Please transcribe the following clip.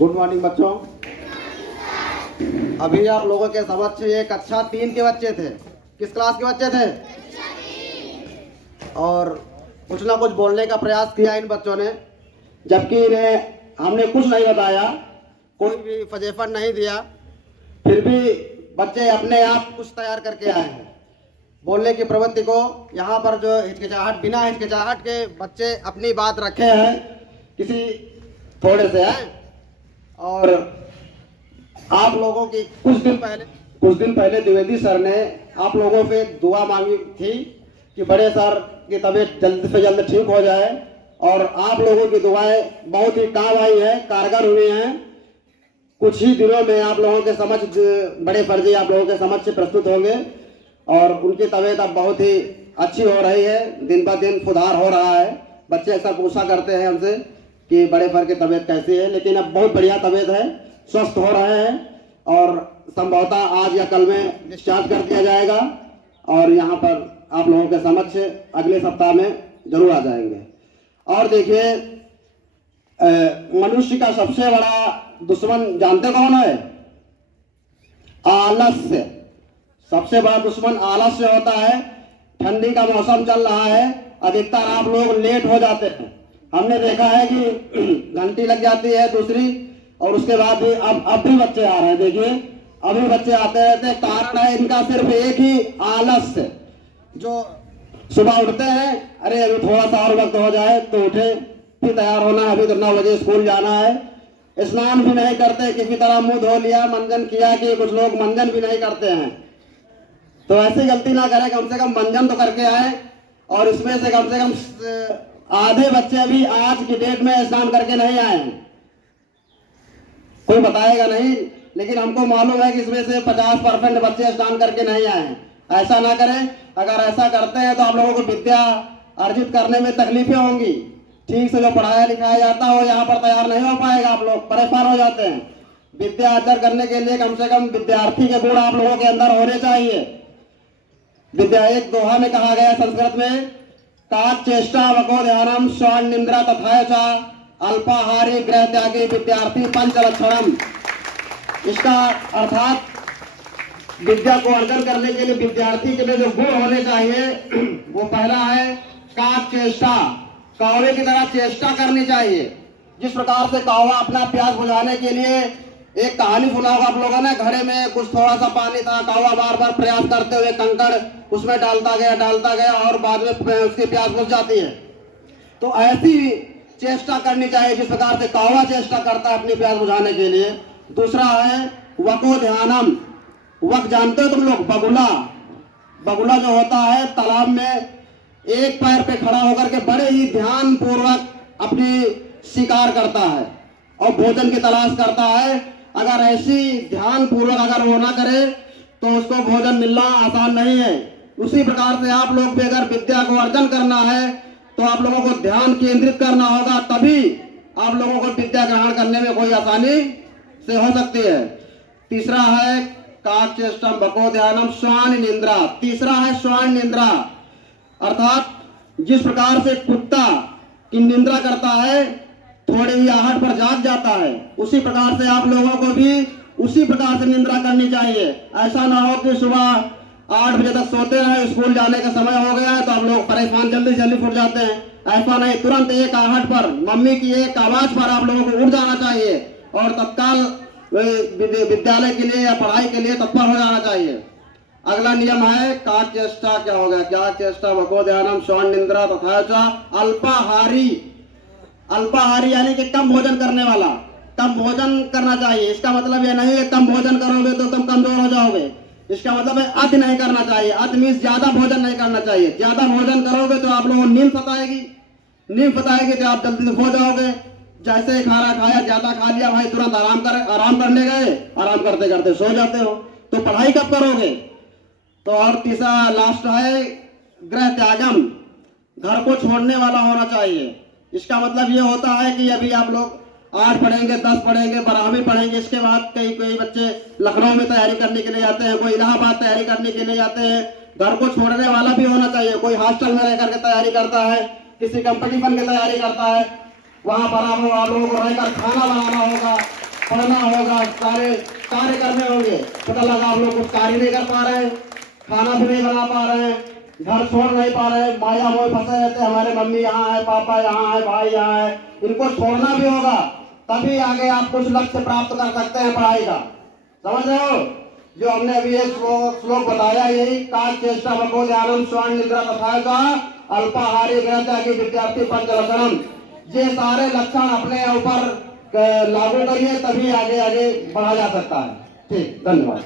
Good morning बच्चों। अभी आप लोगों के समक्ष ये कक्षा 3 के बच्चे थे। किस क्लास के बच्चे थे? और कुछ ना कुछ बोलने का प्रयास किया इन बच्चों ने, जबकि इन्हें हमने कुछ नहीं बताया, कोई भी फजेफन नहीं दिया, फिर भी बच्चे अपने आप कुछ तैयार करके आए हैं। बोलने की प्रवृत्ति को यहाँ पर जो हिचकिचाहट, बिना हिचकिचाहट के बच्चे अपनी बात रखे हैं, किसी थोड़े से हैं। और आप लोगों की कुछ दिन पहले द्विवेदी सर ने आप लोगों से दुआ मांगी थी कि बड़े सर की तबीयत जल्द से जल्द ठीक हो जाए, और आप लोगों की दुआएं बहुत ही काम आई है, कारगर हुई हैं। कुछ ही दिनों में आप लोगों के समक्ष बड़े फर्जी आप लोगों के समक्ष प्रस्तुत होंगे, और उनकी तबीयत अब बहुत ही अच्छी हो रही है, दिन ब दिन सुधार हो रहा है। बच्चे अक्सर पूछा करते हैं हमसे कि बड़े फर की तबीयत कैसी है, लेकिन अब बहुत बढ़िया तबीयत है, स्वस्थ हो रहे हैं, और संभवतः आज या कल में डिस्चार्ज कर दिया जाएगा, और यहाँ पर आप लोगों के समक्ष अगले सप्ताह में जरूर आ जाएंगे। और देखिए, मनुष्य का सबसे बड़ा दुश्मन जानते कौन है? आलस्य। सबसे बड़ा दुश्मन आलस्य होता है। ठंडी का मौसम चल रहा है, अधिकतर आप लोग लेट हो जाते हैं। हमने देखा है कि घंटी लग जाती है दूसरी, और उसके बाद भी अब भी बच्चे आ रहे हैं। देखिए, अभी बच्चे आते रहते हैं। कारण है इनका सिर्फ एक ही, आलस्य। जो सुबह उठते हैं, अरे अभी थोड़ा सा और वक्त हो जाए तो उठे, फिर तैयार होना है, अभी तो 9 बजे स्कूल जाना है। स्नान भी नहीं करते, किसी तरह मुंह धो लिया, मंजन किया, कि कुछ लोग मंजन भी नहीं करते हैं। तो ऐसी गलती ना करें, कम से कम मंजन तो करके आए। और इसमें से कम आधे बच्चे भी आज की डेट में स्नान करके नहीं आए हैं। कोई बताएगा नहीं, लेकिन हमको मालूम है कि इसमें से 50% बच्चे स्नान करके नहीं आए हैं। ऐसा ना करें। अगर ऐसा करते हैं तो आप लोगों को विद्या अर्जित करने में तकलीफें होंगी। ठीक से जो पढ़ाया लिखाया जाता हो यहाँ पर तैयार नहीं हो पाएगा, आप लोग परेशान हो जाते हैं। विद्या अर्जन करने के लिए कम से कम विद्यार्थी के गुण आप लोगों के अंदर होने चाहिए। विद्या, एक दोहा में कहा गया संस्कृत में, काच चेष्टा वको ध्यानम स्वर्ण निंद्रा तथा च अल्पाहारी गृह त्यागी विद्यार्थी पंचलक्षणम। इसका अर्थात विद्या को अर्जन करने के लिए विद्यार्थी के लिए जो गुण होने चाहिए, वो पहला है काच चेष्टा। कौवे की तरह चेष्टा करनी चाहिए। जिस प्रकार से कौवा अपना प्यास बुझाने के लिए, एक कहानी सुना होगा आप लोगों ने, घड़े में कुछ थोड़ा सा पानी था, कौवा बार बार प्रयास करते हुए कंकड़ उसमें डालता गया और बाद में उसकी प्यास बुझ जाती है। तो ऐसी चेष्टा करनी चाहिए जिस प्रकार से कौवा चेष्टा करता है अपनी प्यास बुझाने के लिए। दूसरा है वको ध्यानम। वक जानते हो तुम लोग? बगुला। बगुला जो होता है तालाब में एक पैर पे खड़ा होकर के बड़े ही ध्यान पूर्वक अपनी शिकार करता है और भोजन की तलाश करता है। अगर ऐसी ध्यान पूर्वक अगर वो ना करे तो उसको भोजन मिलना आसान नहीं है। उसी प्रकार से आप लोग भी अगर विद्या को अर्जन करना है तो आप लोगों को ध्यान केंद्रित करना होगा, तभी आप लोगों को विद्या ग्रहण करने में कोई आसानी से हो सकती है। तीसरा है काक चेष्टम बको ध्यानम श्वान निंद्रा। तीसरा है श्वान निंद्रा, अर्थात जिस प्रकार से कुत्ता की निंद्रा करता है, थोड़ी ही आहट पर जाग जाता है, उसी प्रकार से आप लोगों को भी उसी प्रकार से निंद्रा करनी चाहिए। ऐसा ना हो कि सुबह 8 बजे तक सोते हैं, स्कूल जाने का समय हो गया है तो आप लोग परेशान जल्दी उठ जाते हैं। ऐसा नहीं, तुरंत एक आहट पर, मम्मी की एक आवाज पर आप लोगों को उठ जाना चाहिए और तत्काल विद्यालय के लिए या पढ़ाई के लिए तत्पर हो जाना चाहिए। अगला नियम है काक चेष्टा। क्या हो गया? क्या चेष्टा वको ध्यानम श्वान निंद्रा तथा च अल्पाहारी। अल्पाहारी यानी कि कम भोजन करने वाला। कम भोजन करना चाहिए। इसका मतलब यह नहीं है कम भोजन करोगे तो तुम कमजोर हो जाओगे। इसका मतलब है अति नहीं करना चाहिए। अति मीन्स ज्यादा भोजन नहीं करना चाहिए। ज्यादा भोजन करोगे तो आप लोगों को नींद सताएगी। नींद सताएगी तो आप जल्दी से सो जाओगे। जैसे ही खाना खाया, ज्यादा खा लिया भाई, तुरंत आराम करने गए, आराम करते करते सो जाते हो, तो पढ़ाई कब करोगे? तो और तीसरा लास्ट है गृह त्यागम। घर को छोड़ने वाला होना चाहिए। इसका मतलब ये होता है कि अभी आप लोग 8 पढ़ेंगे, 10 पढ़ेंगे, 12वीं पढ़ेंगे, इसके बाद कई बच्चे लखनऊ में तैयारी करने के लिए जाते हैं, कोई इलाहाबाद तैयारी करने के लिए जाते हैं। घर को छोड़ने वाला भी होना चाहिए। कोई हॉस्टल में रह करके तैयारी करता है, किसी कंपटीशन की तैयारी करता है, वहां पर आप लोगों को रहकर खाना बनाना होगा, पढ़ना होगा, सारे कार्य करने होंगे। पता लगा आप लोग कुछ कार्य नहीं कर पा रहे हैं, खाना भी नहीं बना पा रहे हैं, घर छोड़ नहीं पा रहे, माया मोह फंसे रहते, हमारे मम्मी यहाँ है, पापा यहाँ है, भाई यहाँ है, इनको छोड़ना भी होगा, तभी आगे आप कुछ लक्ष्य प्राप्त कर सकते हैं पढ़ाई का। समझ रहे हो? जो हमने अभी एक श्लोक बताया, यही काल चेष्टा बको ज्ञानम स्वर्ण निद्रा तथा अल्पाहारी ग्रह त्यागी विद्यार्थी पंचलक्षणम, ये सारे लक्षण अपने ऊपर लागू करिए, तभी आगे आगे बढ़ा जा सकता है। ठीक, धन्यवाद।